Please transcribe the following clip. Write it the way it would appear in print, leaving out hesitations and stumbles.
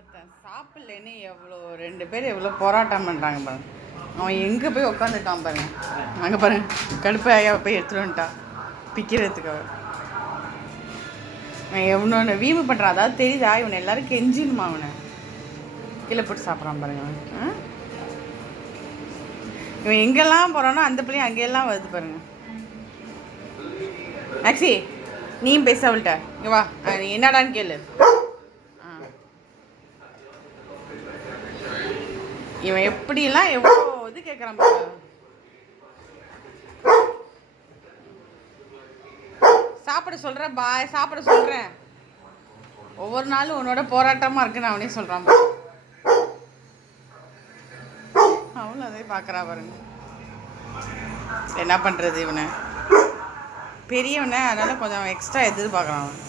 ஒருத்தன் சாப்பிடலன்னு ரெண்டு பேர் எவ்வளோ போராட்டம் பண்ணுறாங்க பாருங்க. அவன் எங்கே போய் உட்காந்துட்டான் பாருங்க. அங்கே பாருங்க, கடுப்பாக போய் எடுத்துகிட்டு வந்துட்டான் பிக்கிறதுக்கு. அவன் எவனோன்னு வீம்பு பண்ணுறான். அதாவது தெரியுதா, இவனை எல்லாரும் கெஞ்சினுமா அவனை கீழே போட்டு சாப்பிட்றான் பாருங்க. இவன் எங்கெல்லாம் போகிறானோ அந்த பிள்ளையும் அங்கெல்லாம் வருது பாருங்க. மேக்ஸி, நீயும் பேச அவள்கிட்ட. இங்கே வா, நீ என்னடான்னு கேளு. இவன் எப்படிலாம் எவ்வளோ இது கேட்குறான் பாரு. சாப்பிட சொல்கிறேன் பாய், சாப்பிட சொல்கிறேன். ஒவ்வொரு நாளும் உன்னோட போராட்டமாக இருக்குன்னு அவனே சொல்கிறான் பாரு. அவளும் அதே பார்க்குறா பாருங்க. என்ன பண்ணுறது, இவனை பெரியவனை அதனால் கொஞ்சம் எக்ஸ்ட்ரா எதிர்பார்க்குறான் அவன்.